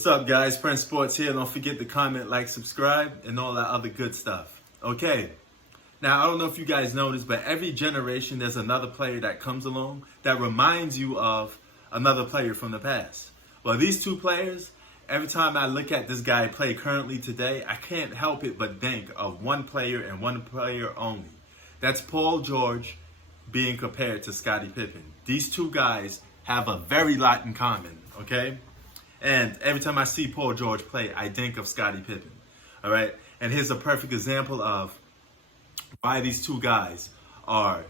What's up, guys? Prince Sports here. Don't forget to comment, like, subscribe, and all that other good stuff. Okay. Now, I don't know if you guys noticed, but every generation there's another player that comes along that reminds you of another player from the past. Well, these two players, every time I look at this guy play currently today, I can't help it but think of one player and one player only. That's Paul George being compared to Scottie Pippen. These two guys have a very lot in common, okay? And every time I see Paul George play, I think of Scottie Pippen, all right? And here's a perfect example of why these two guys are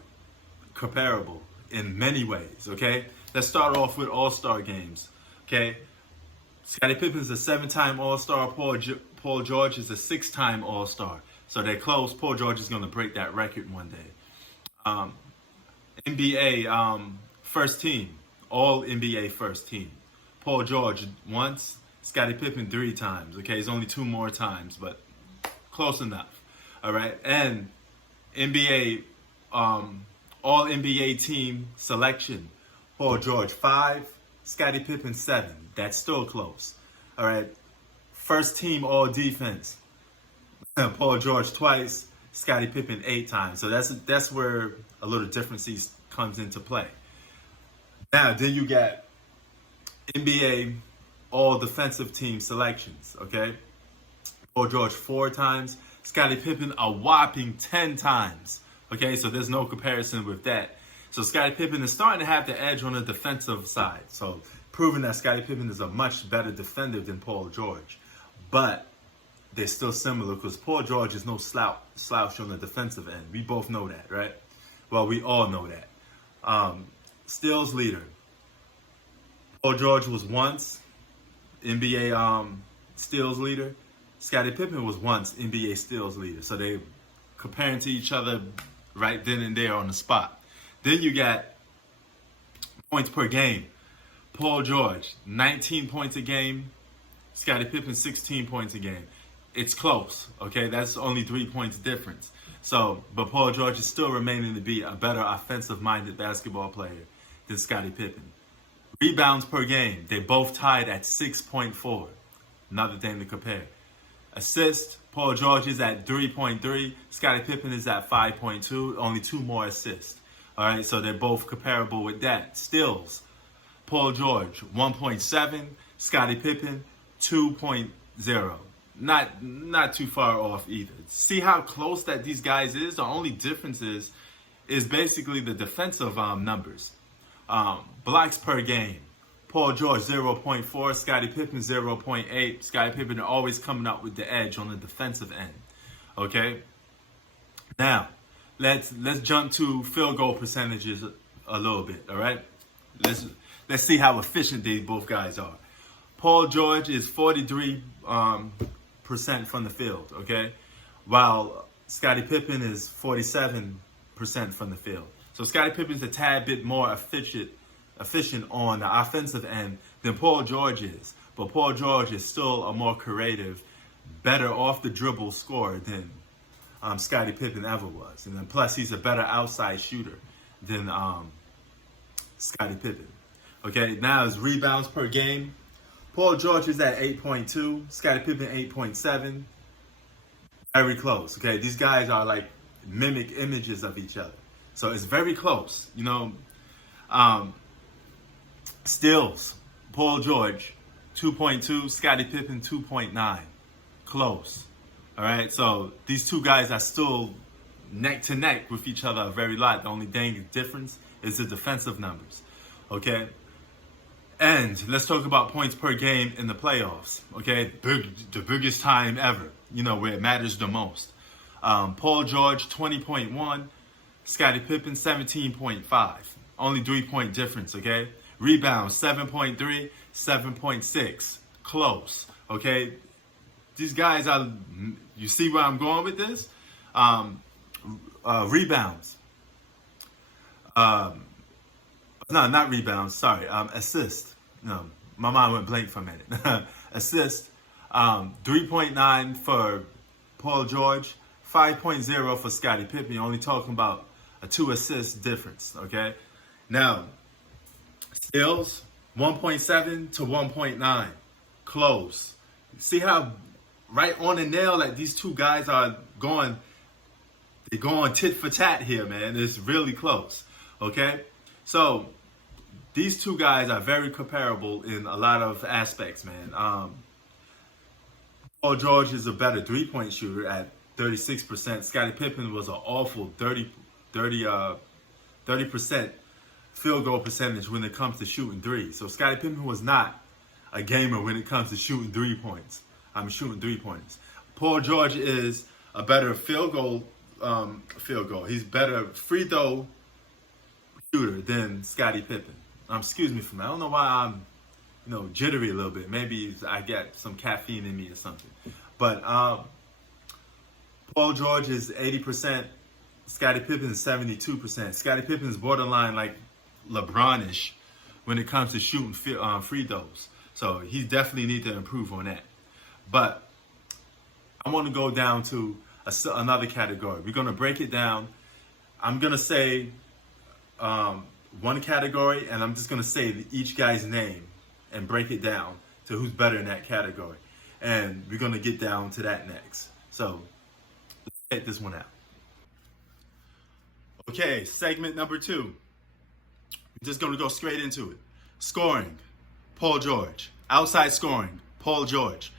comparable in many ways, okay? Let's start off with All-Star games, okay? Scottie Pippen's a 7-time All-Star. Paul George is a 6-time All-Star. So they're close. Paul George is going to break that record one day. NBA first team, all NBA first team. Paul George once, Scottie Pippen 3 times. Okay, it's only 2 more times, but close enough. All right, and NBA, all NBA team selection. Paul George 5, Scottie Pippen 7. That's still close. All right, first team all defense. Paul George twice, Scottie Pippen 8 times. So that's where a little difference comes into play. Now, then you got NBA all defensive team selections, okay? Paul George 4 times, Scottie Pippen a whopping 10 times, okay? So there's no comparison with that. So Scottie Pippen is starting to have the edge on the defensive side. So proving that Scottie Pippen is a much better defender than Paul George. But they're still similar because Paul George is no slouch on the defensive end. We both know that, right? Well, we all know that. Steals leader. Paul George was once NBA steals leader. Scottie Pippen was once NBA steals leader. So they comparing to each other right then and there on the spot. Then you got points per game. Paul George, 19 points a game. Scottie Pippen, 16 points a game. It's close, okay? That's only 3 points difference. So, but Paul George is still remaining to be a better offensive-minded basketball player than Scottie Pippen. Rebounds per game, they both tied at 6.4. Another thing to compare. Assists, Paul George is at 3.3. Scottie Pippen is at 5.2. Only 2 more assists. All right, so they're both comparable with that. Steals, Paul George 1.7. Scottie Pippen 2.0. Not too far off either. See how close that these guys is? The only difference is basically the defensive numbers. Blocks per game. Paul George 0.4, Scottie Pippen 0.8. Scottie Pippen are always coming out with the edge on the defensive end. Okay? Now, let's jump to field goal percentages a little bit, all right? Let's see how efficient these both guys are. Paul George is 43% from the field, okay? While Scottie Pippen is 47% from the field. So Scottie Pippen's a tad bit more efficient on the offensive end than Paul George is. But Paul George is still a more creative, better off the dribble scorer than Scottie Pippen ever was. And then plus he's a better outside shooter than Scottie Pippen. Okay, now his rebounds per game. Paul George is at 8.2, Scottie Pippen 8.7. Very close, okay? These guys are like mimic images of each other. So it's very close, you know. Steals, Paul George 2.2, Scottie Pippen 2.9. Close, all right? So these two guys are still neck to neck with each other a very lot. The only dang difference is the defensive numbers, okay? And let's talk about points per game in the playoffs, okay? The biggest time ever, you know, where it matters the most. Paul George, 20.1. Scottie Pippen, 17.5. Only 3-point difference, okay? Rebounds, 7.3, 7.6. Close, okay? These guys are, you see where I'm going with this? Rebounds. No, not rebounds. Sorry. Assist. No, my mind went blank for a minute. Assist. 3.9 for Paul George. 5.0 for Scottie Pippen. You're only talking about a 2 assist difference. Okay. Now, steals 1.7 to 1.9. close. See how right on the nail, like these two guys are going, they're going tit for tat here, man. It's really close, okay? So these two guys are very comparable in a lot of aspects, man. Paul George is a better three-point shooter at 36%. Scottie Pippen was an awful 30% field goal percentage when it comes to shooting threes. So Scottie Pippen was not a gamer when it comes to shooting 3 points. Shooting 3-pointers. Paul George is a better field goal. He's better free throw shooter than Scottie Pippen. Excuse me for that. I don't know why I'm, jittery a little bit. Maybe I get some caffeine in me or something. But Paul George is 80%. Scottie Pippen is 72%. Scottie Pippen is borderline like LeBron-ish when it comes to shooting free throws. So he definitely needs to improve on that. But I want to go down to another category. We're going to break it down. I'm going to say one category, and I'm just going to say each guy's name and break it down to who's better in that category. And we're going to get down to that next. So let's get this one out. Okay, segment number 2. We're just going to go straight into it. Scoring, Paul George. Outside scoring, Paul George.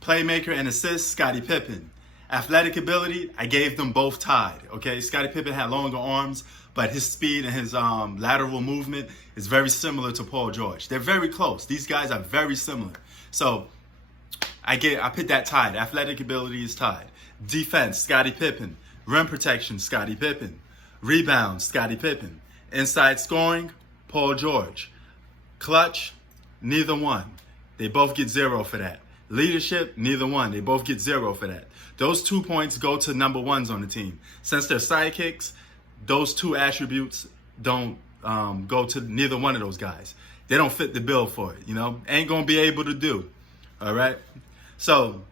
Playmaker and assist, Scottie Pippen. Athletic ability, I gave them both tied. Okay, Scottie Pippen had longer arms, but his speed and his lateral movement is very similar to Paul George. They're very close. These guys are very similar. So I put that tied. Athletic ability is tied. Defense, Scottie Pippen. Rim protection, Scottie Pippen. Rebounds, Scottie Pippen. Inside scoring, Paul George. Clutch, neither one. They both get 0 for that. Leadership, neither one. They both get 0 for that. Those 2 points go to number ones on the team. Since they're sidekicks, those 2 attributes don't go to neither one of those guys. They don't fit the bill for it, Ain't going to be able to do. All right? So,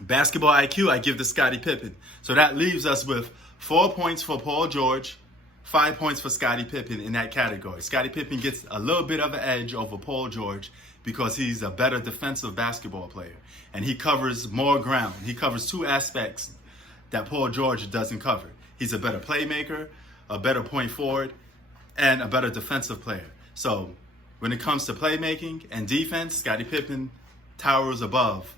basketball IQ, I give to Scottie Pippen. So that leaves us with 4 points for Paul George, 5 points for Scottie Pippen in that category. Scottie Pippen gets a little bit of an edge over Paul George because he's a better defensive basketball player. And he covers more ground. He covers 2 aspects that Paul George doesn't cover. He's a better playmaker, a better point forward, and a better defensive player. So when it comes to playmaking and defense, Scottie Pippen towers above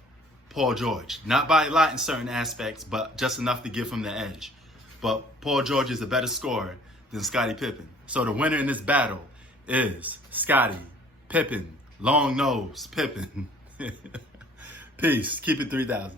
Paul George. Not by a lot in certain aspects, but just enough to give him the edge. But Paul George is a better scorer than Scottie Pippen. So the winner in this battle is Scottie Pippen. Long nose, Pippen. Peace. Keep it 3,000.